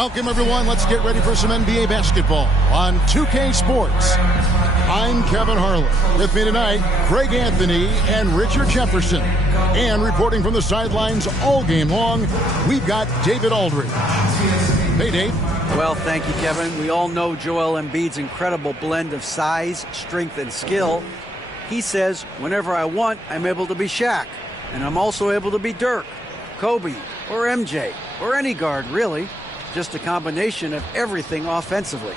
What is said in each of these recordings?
Welcome, everyone. Let's get ready for some NBA basketball on 2K Sports. I'm Kevin Harlan. With me tonight, Greg Anthony and Richard Jefferson. And reporting from the sidelines all game long, we've got David Aldridge. Hey, Dave. Well, thank you, Kevin. We all know Joel Embiid's incredible blend of size, strength, and skill. He says, whenever I want, I'm able to be Shaq. And I'm also able to be Dirk, Kobe, or MJ, or any guard, really. Just a combination of everything offensively.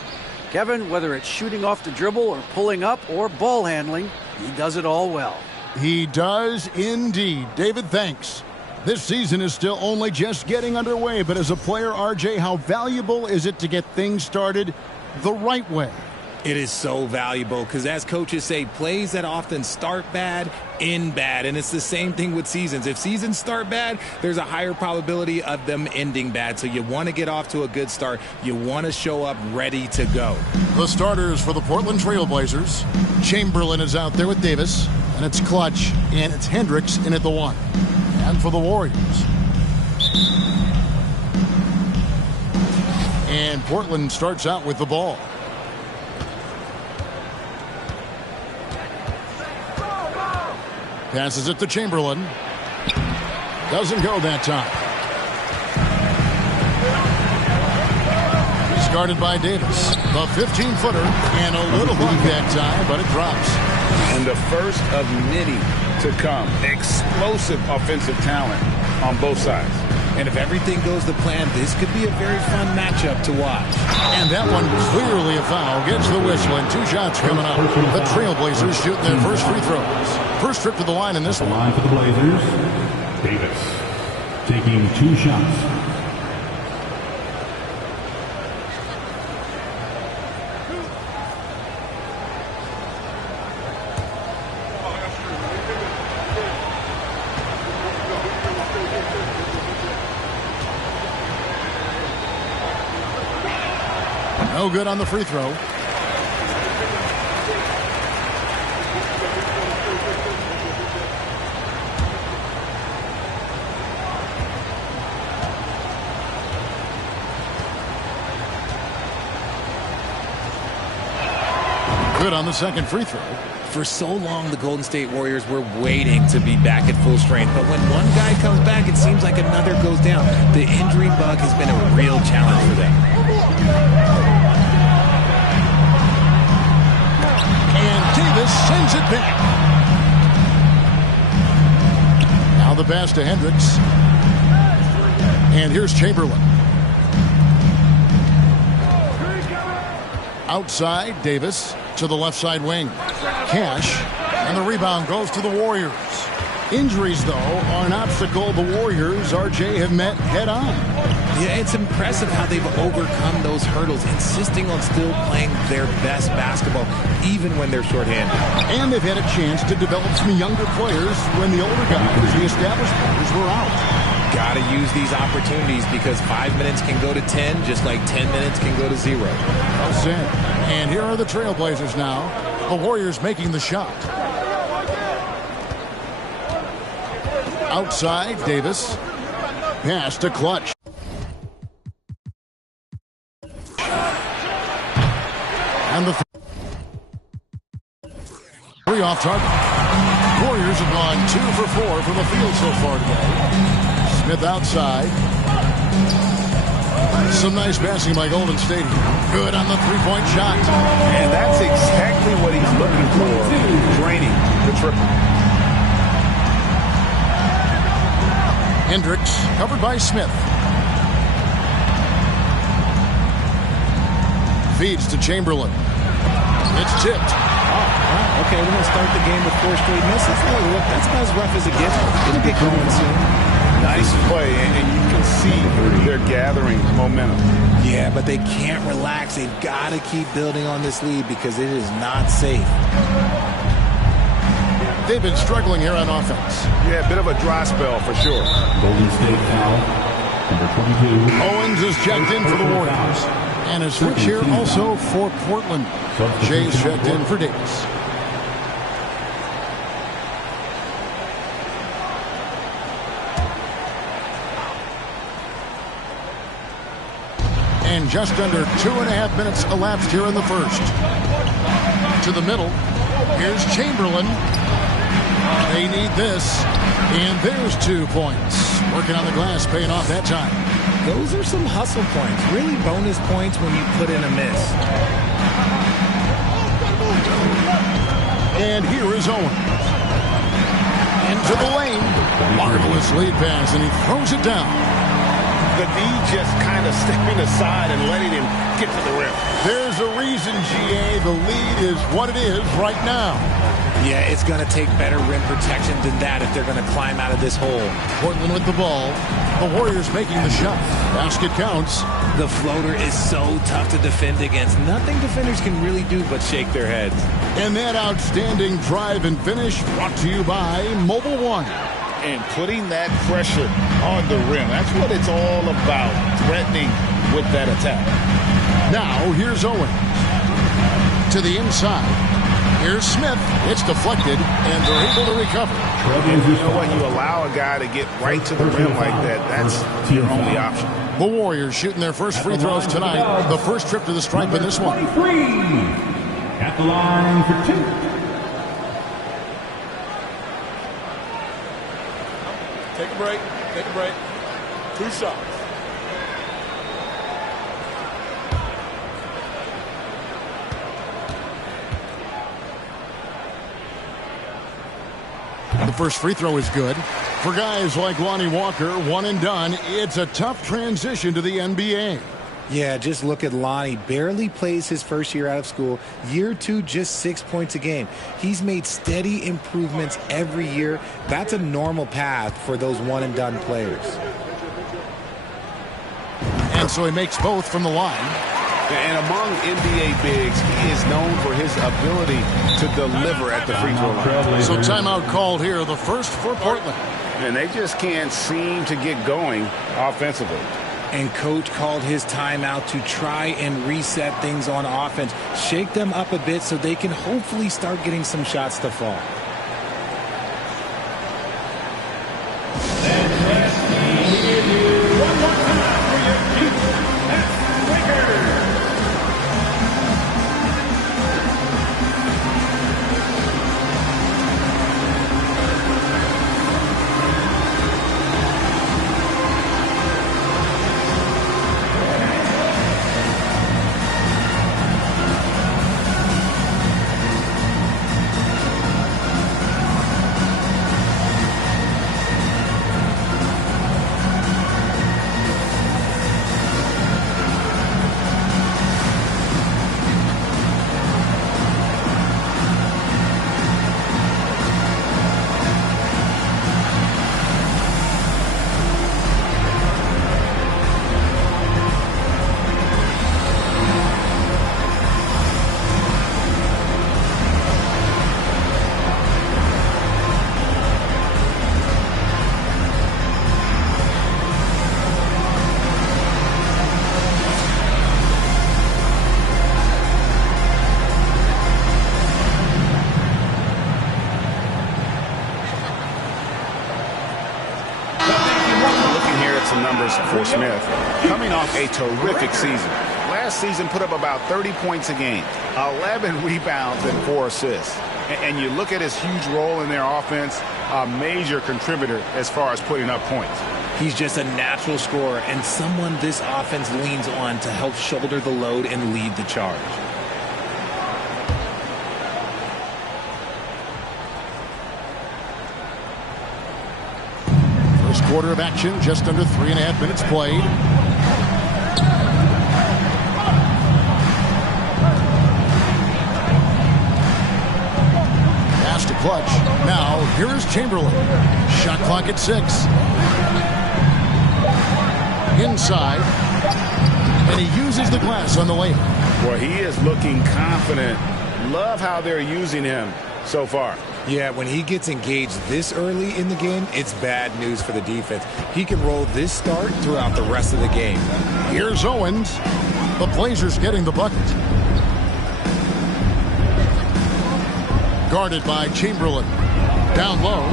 Kevin, whether it's shooting off the dribble or pulling up or ball handling, he does it all well. He does indeed. David, thanks. This season is still only just getting underway, but as a player, RJ, how valuable is it to get things started the right way? It is so valuable because, as coaches say, plays that often start bad, end bad. And it's the same thing with seasons. If seasons start bad, there's a higher probability of them ending bad. So you want to get off to a good start. You want to show up ready to go. The starters for the Portland Trailblazers. Chamberlain is out there with Davis, and it's Clutch, and it's Hendricks in at the 1. And for the Warriors. And Portland starts out with the ball. Passes it to Chamberlain. Doesn't go that time. He's guarded by Davis. The 15-footer and a little luck that time, but it drops. And the first of many to come. Explosive offensive talent on both sides. And if everything goes to plan, this could be a very fun matchup to watch. And that one clearly a foul. Gets the whistle and 2 shots coming up. The Trailblazers shoot their first free throws. First trip to the line in this one. Line for the Blazers. Davis taking 2 shots. No good on the free throw. Good on the second free throw. For so long, the Golden State Warriors were waiting to be back at full strength. But when one guy comes back, it seems like another goes down. The injury bug has been a real challenge for them. And Davis sends it back. Now the pass to Hendricks. And here's Chamberlain. Outside, Davis to the left side wing. Cash, and the rebound goes to the Warriors. Injuries, though, are an obstacle the Warriors, RJ, have met head-on. Yeah, it's impressive how they've overcome those hurdles, insisting on still playing their best basketball, even when they're shorthanded. And they've had a chance to develop some younger players when the older guys, the established players, were out. Got to use these opportunities because 5 minutes can go to 10, just like 10 minutes can go to 0. Well said. And here are the Trailblazers now. The Warriors making the shot. Outside, Davis. Pass to Clutch. And the 3 off target. Warriors have gone 2 for 4 from the field so far today. Smith outside. Some nice passing by Golden State. Good on the three-point shot. And that's exactly what he's looking for. Draining the triple. Hendricks covered by Smith. Feeds to Chamberlain. It's tipped. Okay, we're going to start the game with 4 straight misses. Oh, look, that's not as rough as it gets. It'll get going soon. Nice play, and you can see they're gathering momentum. Yeah, but they can't relax. They've got to keep building on this lead because it is not safe. They've been struggling here on offense. Yeah, a bit of a dry spell for sure. Golden State foul, number 22. Owens is checked in for the Warriors. And a switch here also for Portland. Shay's checked in for Davis. And just under 2.5 minutes elapsed here in the first. To the middle. Here's Chamberlain. They need this. And there's 2 points. Working on the glass, paying off that time. Those are some hustle points. Really bonus points when you put in a miss. And here is Owen. Into the lane. Marvelous lead pass, and he throws it down. The D just kind of stepping aside and letting him get to the rim. There's a reason, GA, the lead is what it is right now. Yeah, it's going to take better rim protection than that if they're going to climb out of this hole. Portland with the ball. The Warriors making the shot. Basket counts. The floater is so tough to defend against. Nothing defenders can really do but shake their heads. And that outstanding drive and finish brought to you by Mobile One. And putting that pressure on the rim. That's what it's all about, threatening with that attack. Now, here's Owens. To the inside. Here's Smith. It's deflected, and they're able to recover. And you know what? You allow a guy to get right to the rim like that. That's your only option. The Warriors shooting their first free throws tonight. The first trip to the stripe in this one. At the line for 2. Take a break. Take a break. 2 shots. The first free throw is good. For guys like Lonnie Walker, one and done, it's a tough transition to the NBA. Yeah, just look at Lonnie. Barely plays his first year out of school. Year 2, just 6 points a game. He's made steady improvements every year. That's a normal path for those one-and-done players. And so he makes both from the line. And among NBA bigs, he is known for his ability to deliver at the free throw line. So timeout called here, the first for Portland. And they just can't seem to get going offensively. And coach called his timeout to try and reset things on offense. Shake them up a bit so they can hopefully start getting some shots to fall. For Smith, coming off a terrific season. Last season put up about 30 points a game, 11 rebounds and 4 assists. And you look at his huge role in their offense, a major contributor as far as putting up points. He's just a natural scorer and someone this offense leans on to help shoulder the load and lead the charge. First quarter of action, just under 3.5 minutes played. Pass to Clutch. Now, here's Chamberlain. Shot clock at 6. Inside. And he uses the glass on the layup. Well, he is looking confident. Love how they're using him so far. Yeah, when he gets engaged this early in the game, it's bad news for the defense. He can roll this start throughout the rest of the game. Here's Owens. The Blazers getting the bucket. Guarded by Chamberlain. Down low.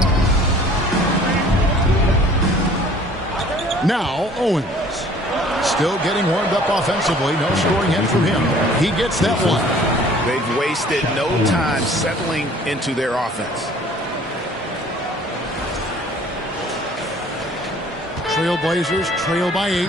Now Owens. Still getting warmed up offensively. No scoring hit from him. He gets that one. They've wasted no time settling into their offense. Trailblazers trail by 8.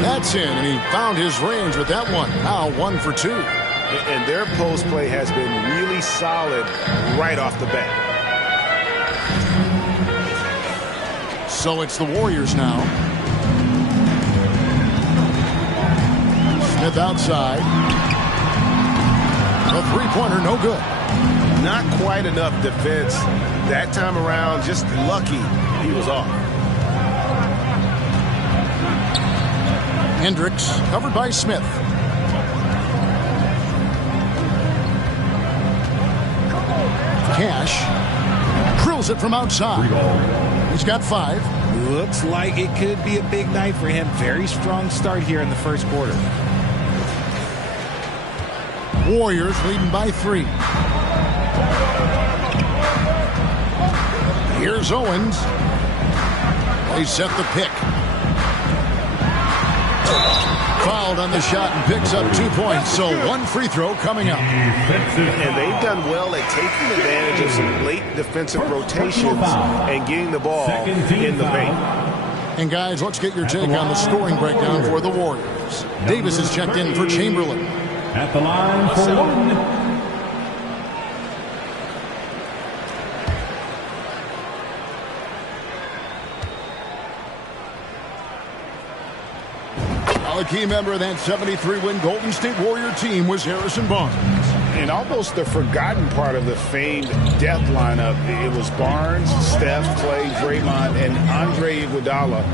That's in, and he found his range with that one. Now 1 for 2. And their post play has been really solid right off the bat. So it's the Warriors now. Smith outside. A three-pointer, no good. Not quite enough defense that time around. Just lucky he was off. Hendricks covered by Smith. Cash drills it from outside. He's got 5. Looks like it could be a big night for him. Very strong start here in the first quarter. Warriors leading by 3. Here's Owens. They set the pick. Fouled on the shot and picks up 2 points. So 1 free throw coming up. And they've done well at taking advantage of some late defensive rotations and getting the ball in the paint. And guys, let's get your take on the scoring breakdown for the Warriors. Davis is checked in for Chamberlain. At the line for 1. A key member of that 73-win Golden State Warrior team was Harrison Barnes. And almost the forgotten part of the famed death lineup, it was Barnes, Steph, Clay, Draymond, and Andre Iguodala.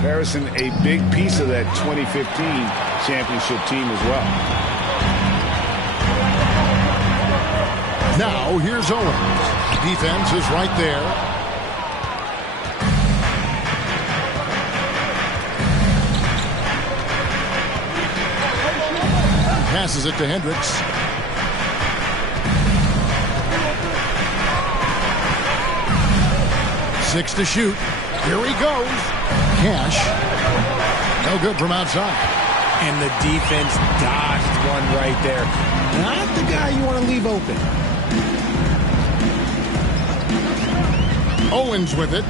Harrison, a big piece of that 2015 championship team as well. Now here's Owens. Defense is right there. Passes it to Hendricks. Six to shoot. Here he goes. Cash. No good from outside. And the defense dodged one right there. Not the guy you want to leave open. Owens with it.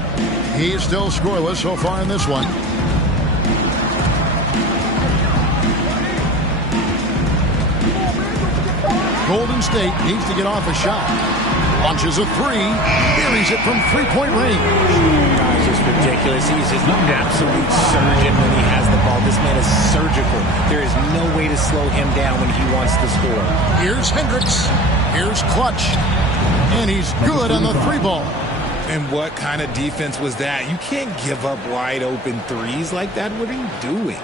He's still scoreless so far in this one. Golden State needs to get off a shot. Launches a 3. Buries it from three-point range. Gosh, it's ridiculous. He's just an absolute surgeon when he has the ball. This man is surgical. There is no way to slow him down when he wants to score. Here's Hendricks. Here's Clutch. And he's good on the 3-ball. And what kind of defense was that? You can't give up wide open threes like that. What are you doing?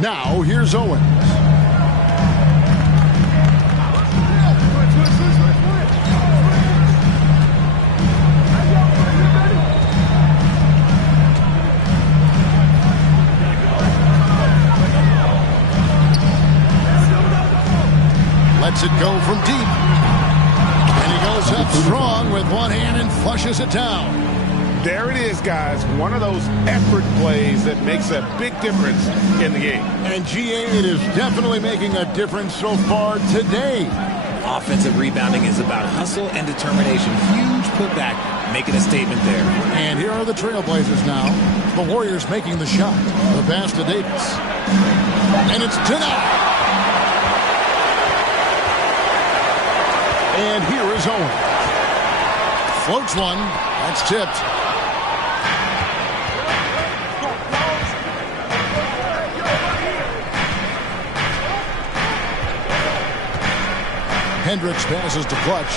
Now here's Owens. Lets it go from deep. And he goes up strong with one hand and flushes it down. There it is, guys. One of those effort plays that makes a big difference in the game. And GA, it is definitely making a difference so far today. Offensive rebounding is about hustle and determination. Huge putback, making a statement there. And here are the Trailblazers now. The Warriors making the shot. The pass to Davis. And it's denied. And here is Owens. Floats one. That's tipped. Hendricks passes to Clutch.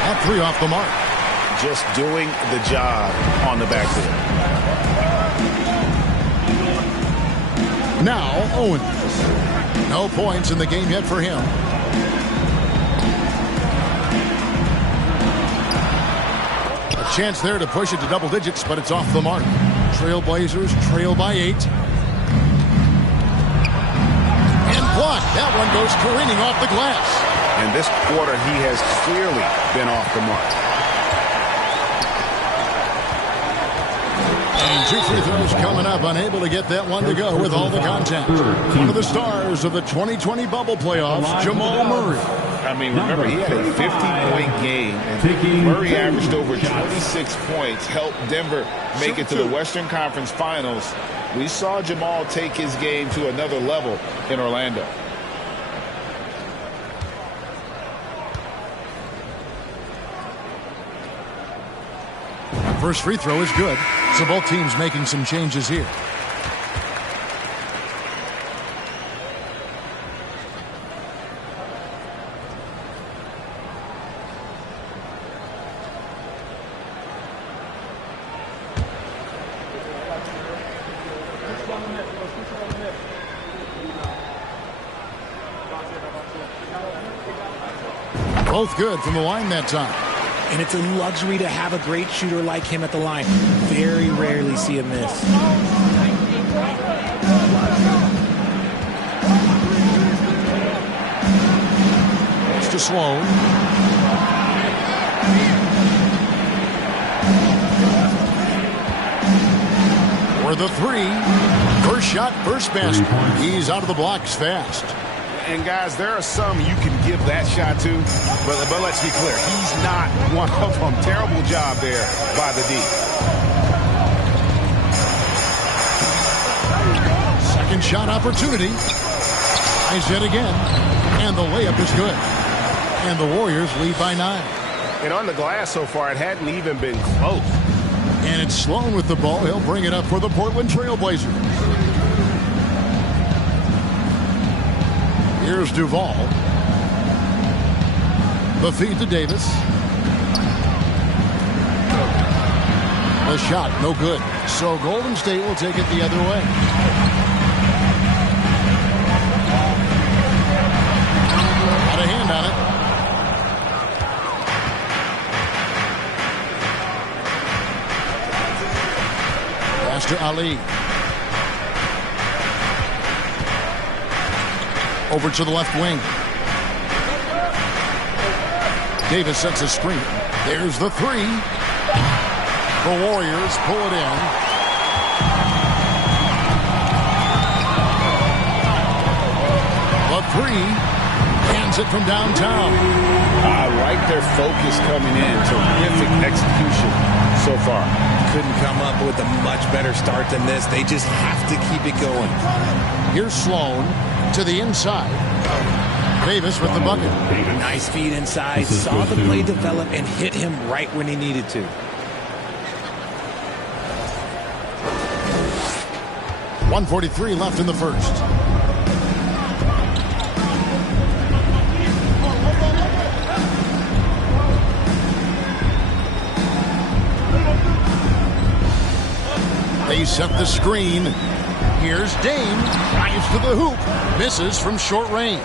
That 3 off the mark. Just doing the job on the backboard. Now Owens. No points in the game yet for him. A chance there to push it to double digits, but it's off the mark. Trailblazers trail by 8. That one goes careening off the glass. And this quarter, he has clearly been off the mark. And 2 free throws coming up, unable to get that one to go with all the contact. One of the stars of the 2020 bubble playoffs, Jamal Murray. I mean, remember, he had a 50-point game, and Murray averaged over 26 points, helped Denver make it to the Western Conference Finals. We saw Jamal take his game to another level in Orlando. First free throw is good, so both teams making some changes here. Both good from the line that time. And it's a luxury to have a great shooter like him at the line. Very rarely see him miss. It's to Sloan. For the three. First shot, first basket. He's out of the blocks fast. And, guys, there are some you can give that shot to, but let's be clear, he's not one of them. Terrible job there by the D. Second shot opportunity. Eyes it again. And the layup is good. And the Warriors lead by 9. And on the glass so far, it hadn't even been close. And it's Sloan with the ball. He'll bring it up for the Portland Trailblazers. Here's Duval. The feed to Davis. The shot, no good. So Golden State will take it the other way. Got a hand on it. Pass to Ali. Over to the left wing. Davis sets a screen. There's the three. The Warriors pull it in. The three. Hands it from downtown. I like their focus coming in. Terrific execution so far. Couldn't come up with a much better start than this. They just have to keep it going. Here's Sloan. To the inside. Davis with the bucket. Nice feed inside. Saw the play develop and hit him right when he needed to. .143 left in the first. They set the screen. Here's Dame, drives to the hoop, misses from short range.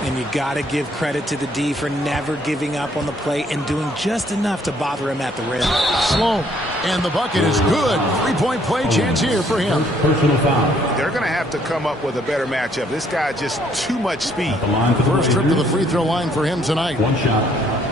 And you got to give credit to the D for never giving up on the play and doing just enough to bother him at the rim. Sloan, and the bucket is good. 3-point play chance here for him. Personal foul. They're going to have to come up with a better matchup. This guy just too much speed. First trip to the free throw line for him tonight. One shot.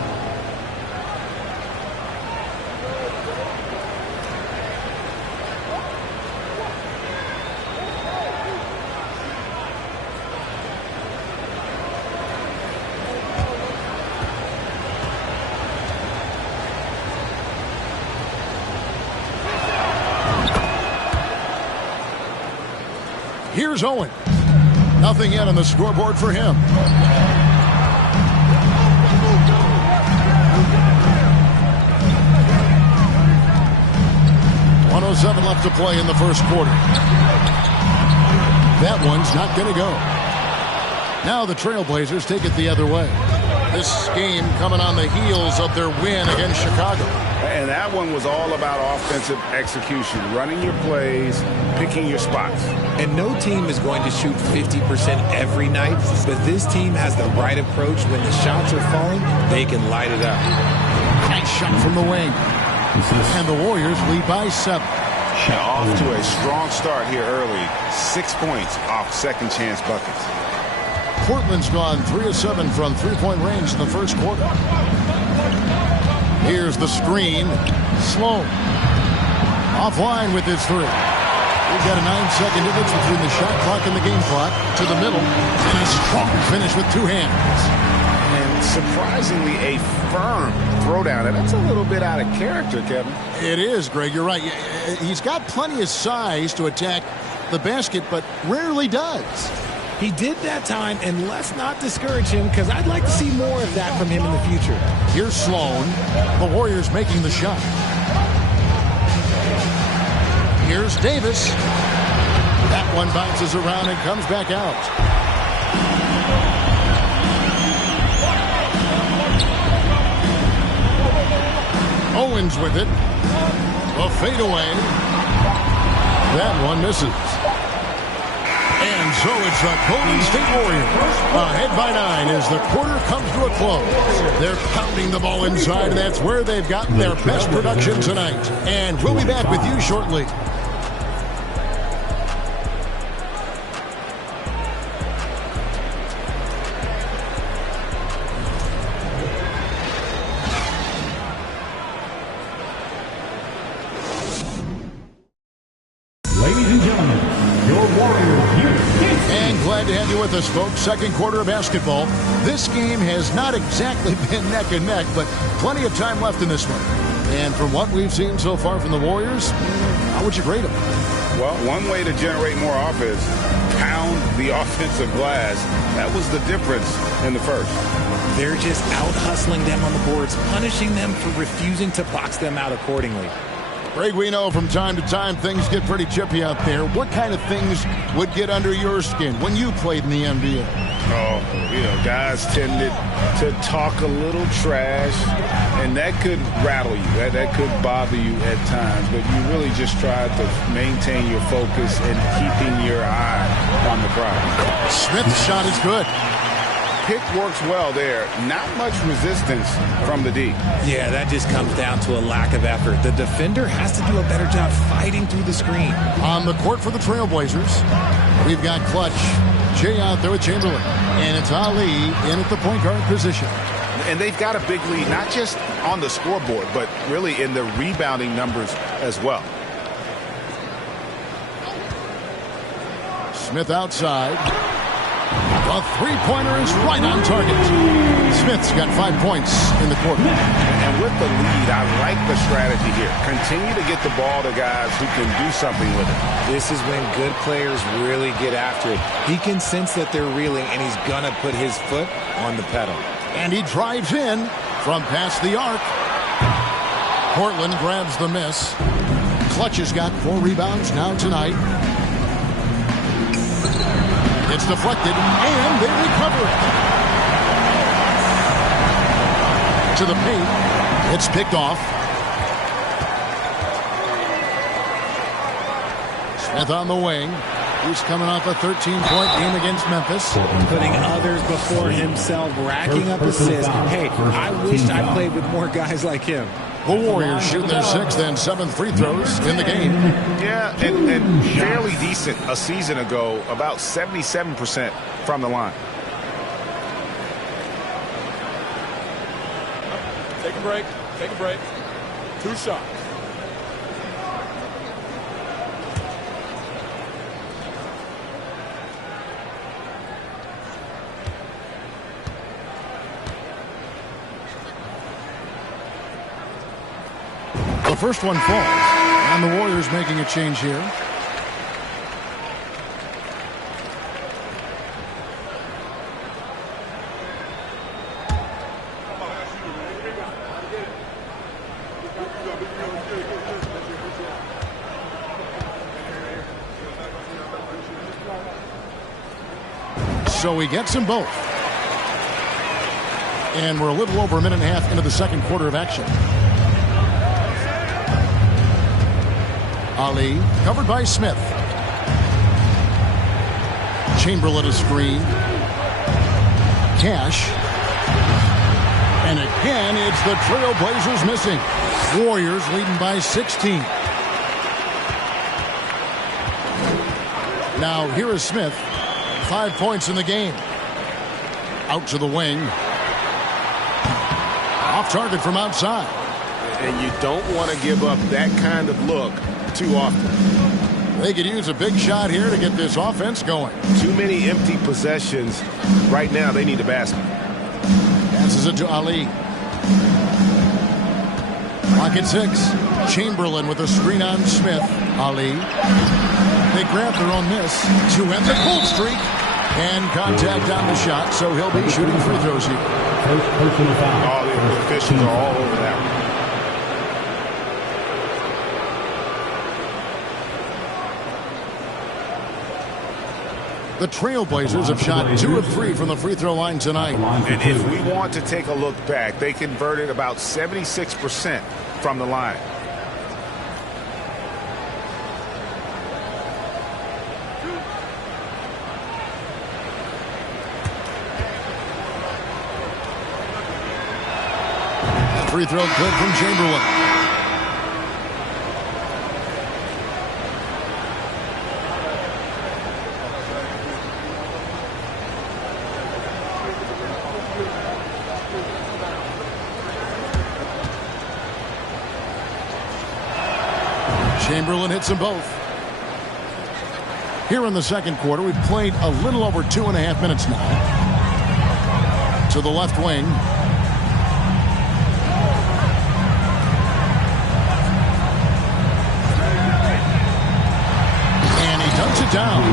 Here's Owen. Nothing yet on the scoreboard for him. .107 left to play in the first quarter. That one's not going to go. Now the Trailblazers take it the other way. This game coming on the heels of their win against Chicago. And that one was all about offensive execution, running your plays, picking your spots. And no team is going to shoot 50% every night, but this team has the right approach. When the shots are falling, they can light it up. Nice shot from the wing. And the Warriors lead by 7. Off to a strong start here early. 6 points off second chance buckets. Portland's gone 3 of 7 from three-point range in the first quarter. Here's the screen. Sloan. Offline with his three. We've got a 9-second difference between the shot clock and the game clock. To the middle. And a strong finish with two hands. And surprisingly, a firm throwdown. And that's a little bit out of character, Kevin. It is, Greg. You're right. He's got plenty of size to attack the basket, but rarely does. He did that time, and let's not discourage him because I'd like to see more of that from him in the future. Here's Sloan. The Warriors making the shot. Here's Davis. That one bounces around and comes back out. Owens with it. A fadeaway. That one misses. And so it's the Golden State Warriors ahead by 9 as the quarter comes to a close. They're pounding the ball inside, and that's where they've gotten their best production tonight. And we'll be back with you shortly. Glad to have you with us, folks. Second quarter of basketball. This game has not exactly been neck and neck, but plenty of time left in this one. And from what we've seen so far from the Warriors, how would you grade them? Well, one way to generate more offense, pound the offensive glass. That was the difference in the first. They're just out-hustling them on the boards, punishing them for refusing to box them out accordingly. Greg, we know from time to time things get pretty chippy out there. What kind of things would get under your skin when you played in the NBA? Oh, guys tended to talk a little trash, and that could rattle you. That could bother you at times, but you really just try to maintain your focus and keeping your eye on the prize. Smith's shot is good. Pick works well there. Not much resistance from the D. Yeah, that just comes down to a lack of effort. The defender has to do a better job fighting through the screen. On the court for the Trailblazers, we've got Clutch. Jay out there with Chamberlain. And it's Ali in at the point guard position. And they've got a big lead, not just on the scoreboard, but really in the rebounding numbers as well. Smith outside. A three-pointer is right on target. Smith's got 5 points in the quarter. And with the lead, I like the strategy here. Continue to get the ball to guys who can do something with it. This is when good players really get after it. He can sense that they're reeling, and he's going to put his foot on the pedal. And he drives in from past the arc. Portland grabs the miss. Clutch has got 4 rebounds now tonight. It's deflected, and they recover it. To the paint. It's picked off. Smith on the wing. He's coming off a 13-point game against Memphis. Putting others before himself, racking up assists. Hey, I wished I played with more guys like him. The Warriors shooting their 6th and 7th free throws in the game. Yeah, and fairly decent a season ago, about 77% from the line. Take a break. Take a break. 2 shots. The first one falls, and the Warriors making a change here. So he gets them both. And we're a little over a minute and a half into the second quarter of action. Ali, covered by Smith. Chamberlain a screen. Cash. And again, it's the Trailblazers missing. Warriors leading by 16. Now, here is Smith. 5 points in the game. Out to the wing. Off target from outside. And you don't want to give up that kind of look too often. They could use a big shot here to get this offense going. Too many empty possessions. Right now, they need a basket. Passes it to Ali. Clock at 6. Chamberlain with a screen on Smith. Ali. They grab their own miss to end the cold streak. And contact on the shot, so he'll be shooting free throws here. All the officials are all over that one. The Trailblazers have shot 2 of 3 from the free throw line tonight. And if we want to take a look back, they converted about 76% from the line. Free throw good from Chamberlain. Chamberlain hits them both. Here in the second quarter, we've played a little over 2.5 minutes now. To the left wing. Down.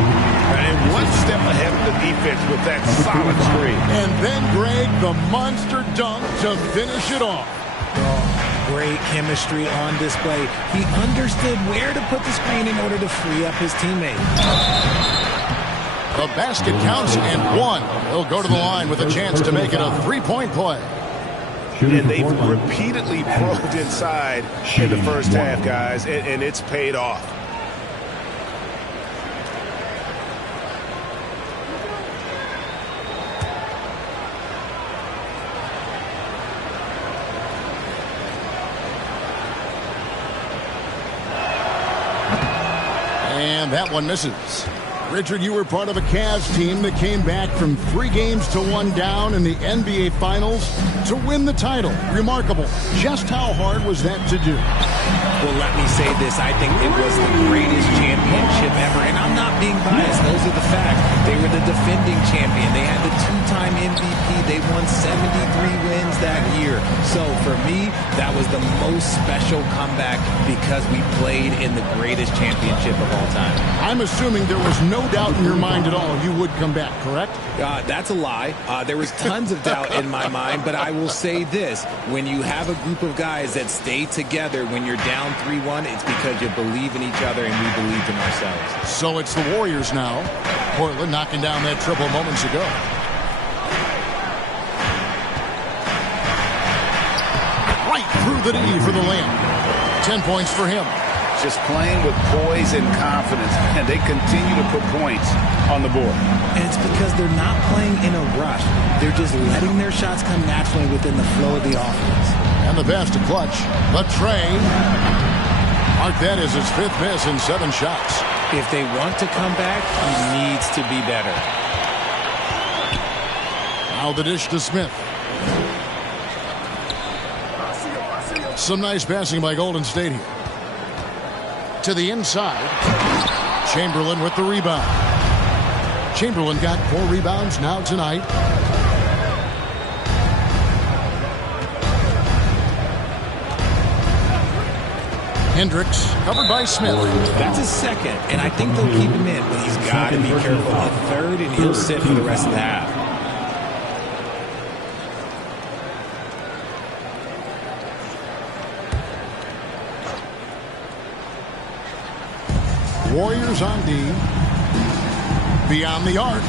And one step ahead of the defense with that solid screen. And then Greg, the monster dunk to finish it off. Oh, great chemistry on display. He understood where to put the screen in order to free up his teammate. The basket counts and 1. He'll go to the line with a chance to make it a 3-point play. And they've repeatedly probed inside in the first half, guys, and it's paid off. And that one misses. Richard, you were part of a Cavs team that came back from 3 games to 1 down in the NBA Finals to win the title. Remarkable. Just how hard was that to do? Well, let me say this. I think it was the greatest championship ever. And I'm not being biased. Those are the facts. They were the defending champion. They had the 2-time MVP. They won 73 wins that year. So for me, that was the most special comeback because we played in the greatest championship of all time. I'm assuming there was no doubt in your mind at all you would come back, correct? That's a lie. There was tons of doubt in my mind, but I will say this. When you have a group of guys that stay together when you're down 3-1, it's because you believe in each other and we believed in ourselves. So it's the Warriors now. Portland knocking down that triple moments ago. Right through the knee for the layup. 10 points for him. Just playing with poise and confidence, and they continue to put points on the board. And it's because they're not playing in a rush. They're just letting their shots come naturally within the flow of the offense. And the pass to Clutch. The tray. Mark that as his 5th miss in 7 shots. If they want to come back, he needs to be better. Now the dish to Smith. Some nice passing by Golden State here. To the inside. Chamberlain with the rebound. Chamberlain got 4 rebounds now tonight. Hendricks covered by Smith. That's his 2nd, and I think they'll keep him in, but he's got to be careful. A 3rd, and he'll sit for the rest of the half. Warriors on D. Beyond the arc.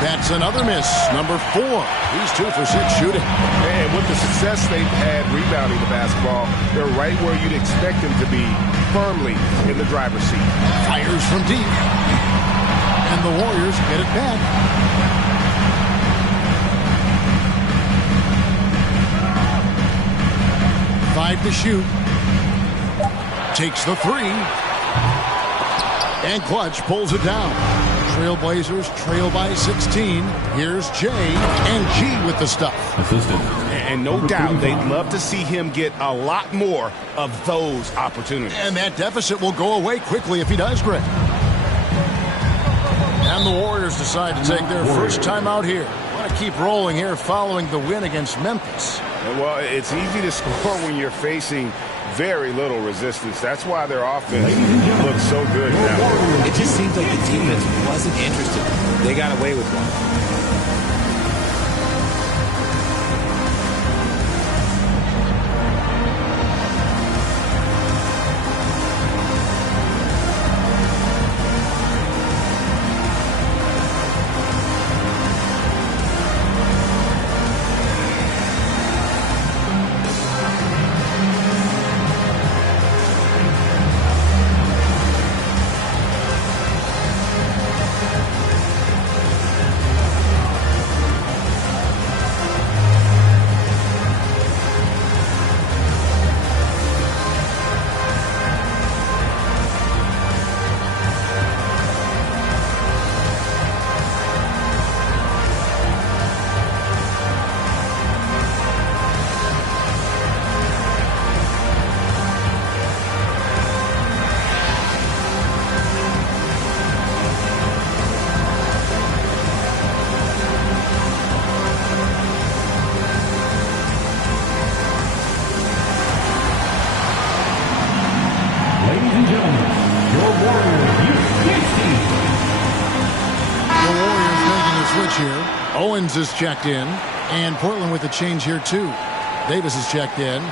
That's another miss. Number 4. He's 2 for 6 shooting. And with the success they've had rebounding the basketball, they're right where you'd expect them to be, firmly in the driver's seat. Fires from deep. And the Warriors get it back. Five to shoot. Takes the 3. And Clutch pulls it down. Trailblazers trail by 16. Here's Jay, and G with the stuff. Assistant. And no doubt they'd love to see him get a lot more of those opportunities. And that deficit will go away quickly if he does, Greg. And the Warriors decide to take their first time out here. Want to keep rolling here following the win against Memphis. Well, it's easy to score when you're facing very little resistance. That's why their offense looks so good now. It just seems like the defense wasn't interested. They got away with one. Owens is checked in, and Portland with a change here too. Davis is checked in.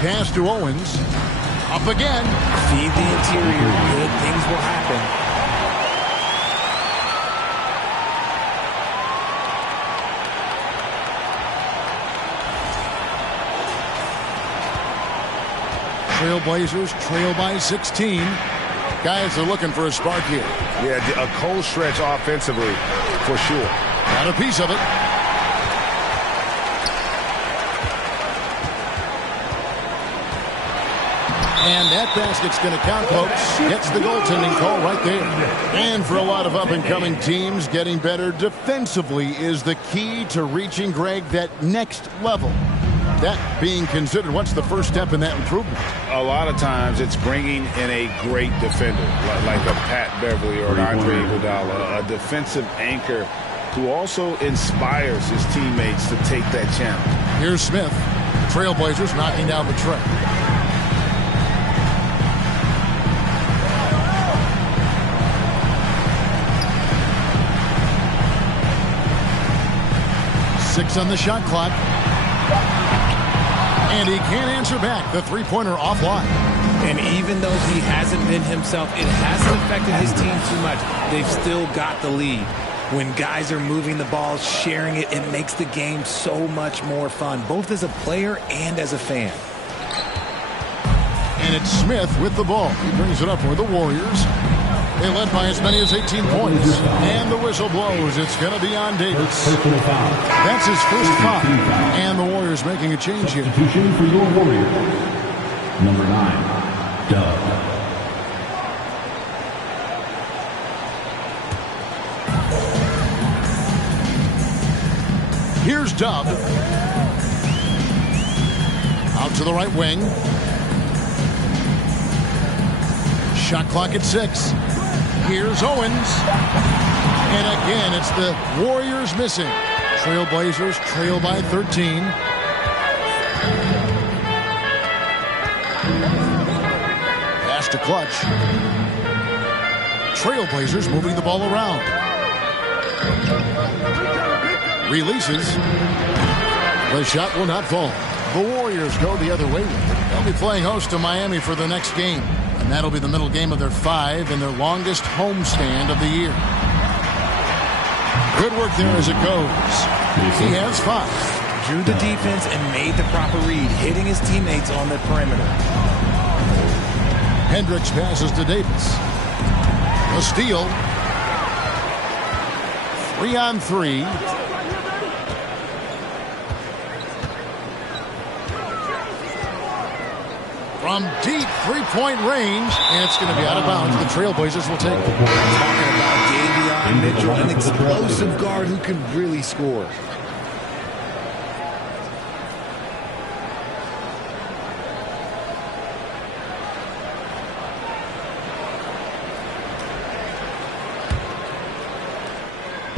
Pass to Owens. Up again. Feed the interior. Good things will happen. Trailblazers trail by 16. Guys are looking for a spark here. Yeah, a cold stretch offensively, for sure. Got a piece of it. And that basket's going to count, folks. Gets the goaltending call right there. And for a lot of up-and-coming teams, getting better defensively is the key to reaching, Greg, that next level. That being considered, what's the first step in that improvement? A lot of times it's bringing in a great defender, like a Pat Beverly or an Andre Iguodala, a defensive anchor who also inspires his teammates to take that challenge. Here's Smith. Trailblazers knocking down the tray. Six on the shot clock. And he can't answer back. The three-pointer offline. And even though he hasn't been himself, it hasn't affected his team too much. They've still got the lead. When guys are moving the ball, sharing it, it makes the game so much more fun, both as a player and as a fan. And it's Smith with the ball. He brings it up for the Warriors. They led by as many as 18 points. And the whistle blows. It's going to be on Davis. That's his first foul. And the Warriors making a change here. Substitution for your Warriors. Number 9, Doug. Here's Dub. Out to the right wing. Shot clock at 6. Here's Owens. And again, it's the Warriors missing. Trailblazers trail by 13. Pass to Clutch. Trailblazers moving the ball around. Releases. The shot will not fall. The Warriors go the other way. They'll be playing host to Miami for the next game. And that'll be the middle game of their 5 and their longest homestand of the year. Good work there as it goes. He has 5. Drew the defense and made the proper read, hitting his teammates on the perimeter. Hendricks passes to Davis. A steal. 3-on-3. From deep three-point range, and it's going to be out of bounds. The Trailblazers will take it. Talking about Davion Mitchell, an explosive guard who can really score.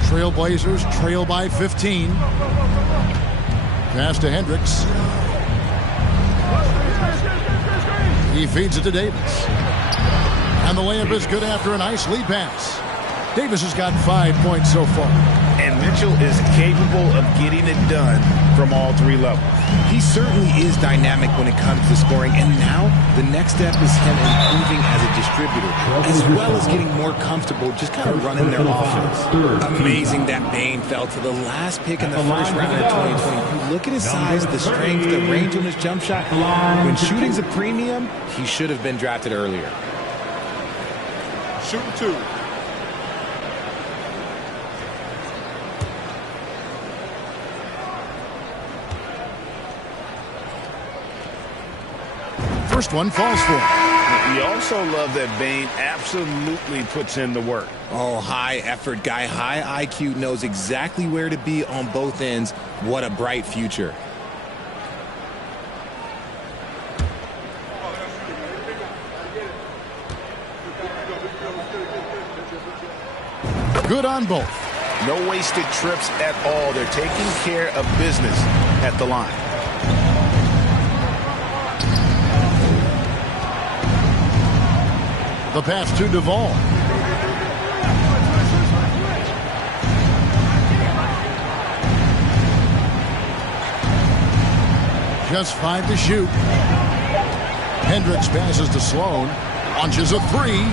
Trailblazers trail by 15. Pass to Hendricks. He feeds it to Davis. And the layup is good after a nice lead pass. Davis has got 5 points so far. And Mitchell is capable of getting it done from all three levels. He certainly is dynamic when it comes to scoring, and now the next step is him improving as a distributor, as well as getting more comfortable just kind of running their offense. Amazing that Bane fell to the last pick in the first round of 2020. Look at his size, the strength, the range on his jump shot. When shooting's a premium, he should have been drafted earlier. Shooting 2. First one falls for him. We also love that Bane absolutely puts in the work. Oh, high effort guy, high IQ, knows exactly where to be on both ends. What a bright future. Good on both. No wasted trips at all. They're taking care of business at the line. The pass to Duvall. Just 5 to shoot. Hendricks passes to Sloan. Launches a 3.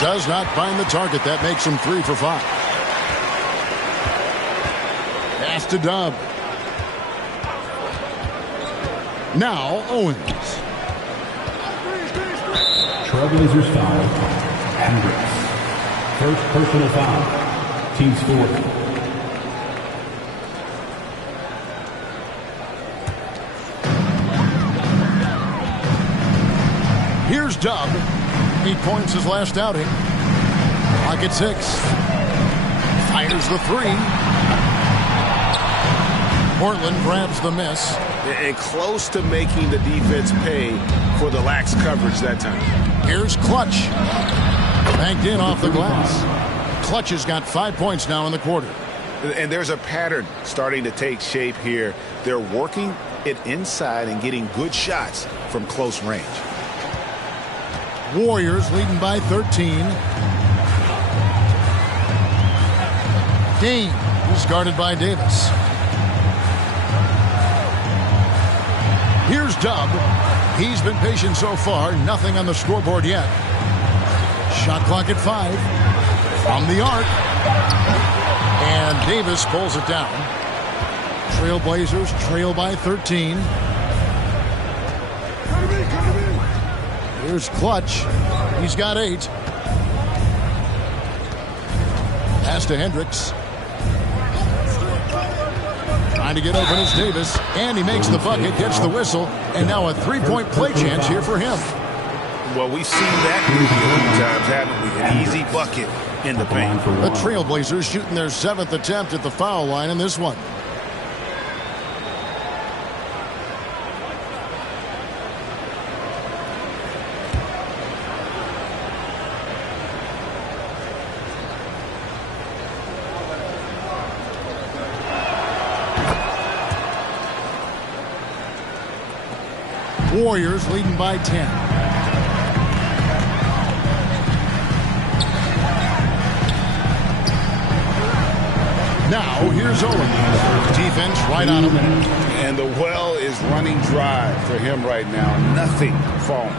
Does not find the target. That makes him 3 for 5. Pass to Dub. Now Owens. Trailblazers foul. Hendricks. First personal foul. Team score. Here's Dub. 8 points his last outing. Clock at 6. Fires the 3. Portland grabs the miss. And close to making the defense pay for the lax coverage that time. Here's Clutch. Banked in off the glass. Clutch has got 5 points now in the quarter. And there's a pattern starting to take shape here. They're working it inside and getting good shots from close range. Warriors leading by 13. Dane is guarded by Davis. Here's Dub. He's been patient so far. Nothing on the scoreboard yet. Shot clock at 5. From the arc. And Davis pulls it down. Trailblazers trail by 13. Here's Clutch. He's got 8. Pass to Hendricks. Trying to get open is Davis. And he makes the bucket, gets the whistle. And now a 3-point play chance here for him. Well, we've seen that movie a few times, haven't we? An easy bucket in the paint. The Trailblazers shooting their 7th attempt at the foul line in this one. Warriors leading by 10. Now here's Owens. Defense right on him. And the well is running dry for him right now. Nothing falling.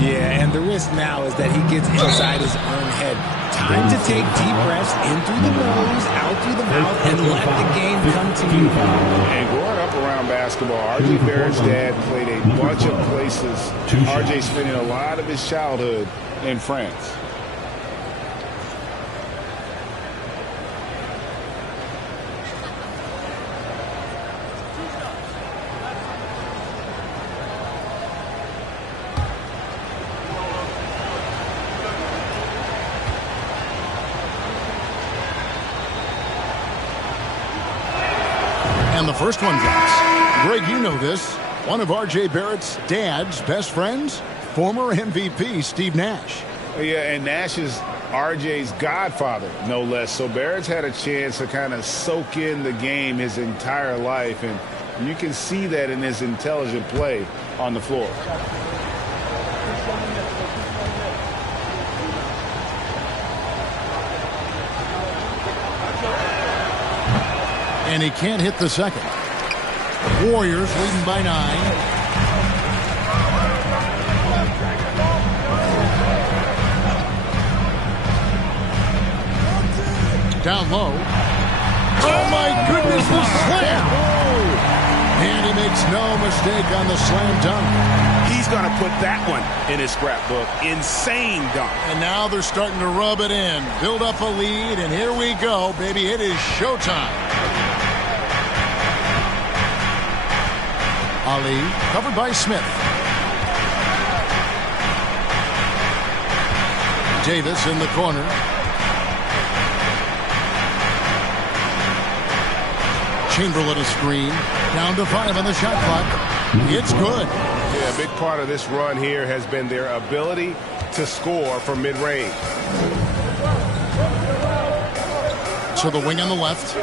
Yeah, and the risk now is that he gets inside his own head. Time to take deep breaths in through the nose, out through the mouth, and let the game come to you. And growing up around basketball, R.J. Barrett's dad played a bunch of places. R.J. spending a lot of his childhood in France. And the first one drops. Greg, you know this. One of R.J. Barrett's dad's best friends, former MVP Steve Nash. Yeah, and Nash is R.J.'s godfather, no less. So Barrett's had a chance to kind of soak in the game his entire life, and you can see that in his intelligent play on the floor. And he can't hit the second. Warriors leading by 9. Down low. Oh my goodness, the slam! And he makes no mistake on the slam dunk. He's going to put that one in his scrapbook. Insane dunk. And now they're starting to rub it in, build up a lead, and here we go, baby. It is showtime. Ali, covered by Smith. Davis in the corner. Chamberlain a screen. Down to 5 on the shot clock. It's good. Yeah, a big part of this run here has been their ability to score from mid-range. To the wing on the left.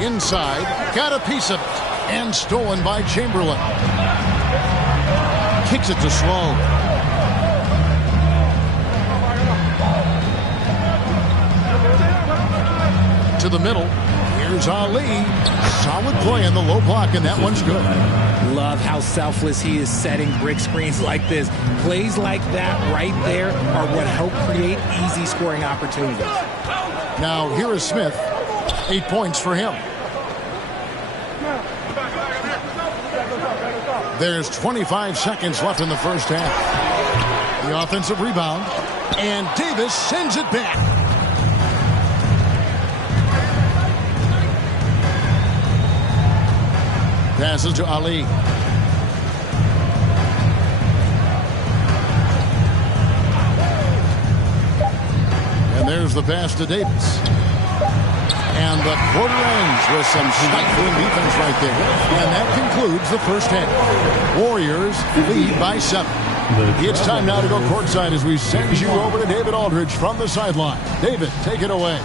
Inside, got a piece of it, and stolen by Chamberlain. Kicks it to Sloan. To the middle, here's Ali. Solid play in the low block, and that one's good. Love how selfless he is setting brick screens like this. Plays like that right there are what help create easy scoring opportunities. Now, here is Smith. 8 points for him. There's 25 seconds left in the first half. The offensive rebound. And Davis sends it back. Passes to Ali. And there's the pass to Davis. And the quarter ends with some stifling defense right there. And that concludes the first half. Warriors lead by 7. It's time now to go courtside as we send you over to David Aldridge from the sideline. David, take it away.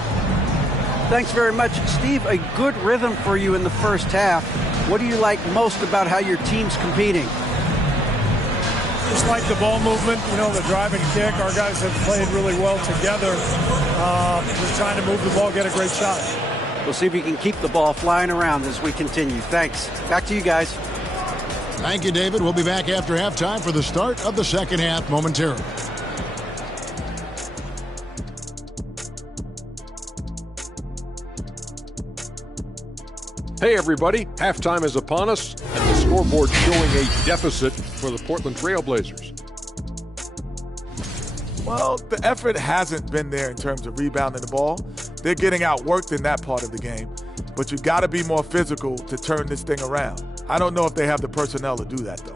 Thanks very much, Steve. A good rhythm for you in the first half. What do you like most about how your team's competing? Just like the ball movement, you know, the drive and kick. Our guys have played really well together. Just trying to move the ball, get a great shot. We'll see if you can keep the ball flying around as we continue. Thanks. Back to you guys. Thank you, David. We'll be back after halftime for the start of the second half momentarily. Hey everybody, halftime is upon us, and the scoreboard showing a deficit for the Portland Trailblazers. Well, the effort hasn't been there in terms of rebounding the ball. They're getting outworked in that part of the game, but you got to be more physical to turn this thing around. I don't know if they have the personnel to do that, though.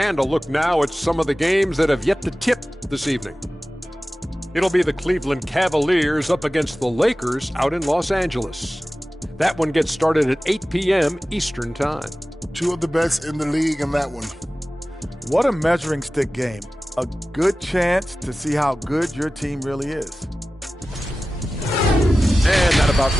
And a look now at some of the games that have yet to tip this evening. It'll be the Cleveland Cavaliers up against the Lakers out in Los Angeles. That one gets started at 8 p.m. Eastern Time. Two of the best in the league in that one. What a measuring stick game. A good chance to see how good your team really is. And that about